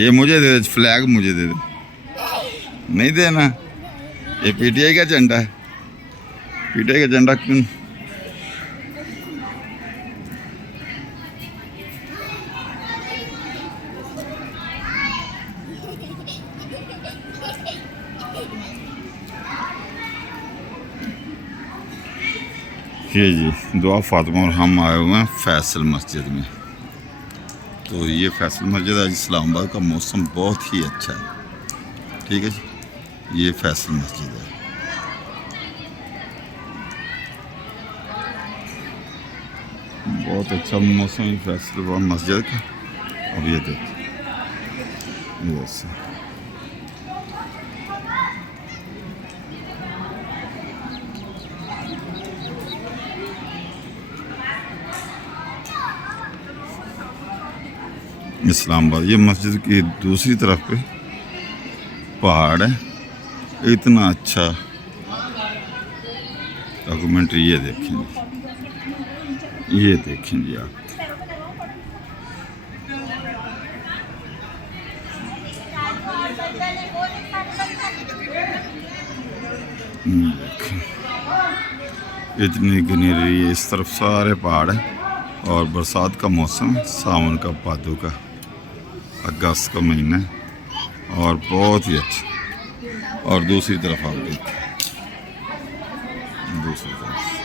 ये मुझे दे दे, फ्लैग मुझे दे दे। नहीं देना, ये पीटीआई का झंडा है। पीटीआई का झंडा क्यों? ये जी दुआ फातिमा और हम आए हुए हैं फैसल मस्जिद में। तो ये फैसल मस्जिद आज इस्लामाबाद का मौसम बहुत ही अच्छा है। ठीक है जी, ये फैसल मस्जिद है। बहुत अच्छा मौसम है फैसल मस्जिद का। अब ये देखिए ऐसे इस्लामाबाद। ये मस्जिद की दूसरी तरफ पे पहाड़ है। इतना अच्छा डॉक्यूमेंट्री ये देखेंगे, ये देखेंगे आप। देखें इतनी ग्रीनरी है इस तरफ, सारे पहाड़ हैं और बरसात का मौसम है, सावन का भादों का अगस्त का महीना है और बहुत ही अच्छा। और दूसरी तरफ आप देखिए, दूसरी तरफ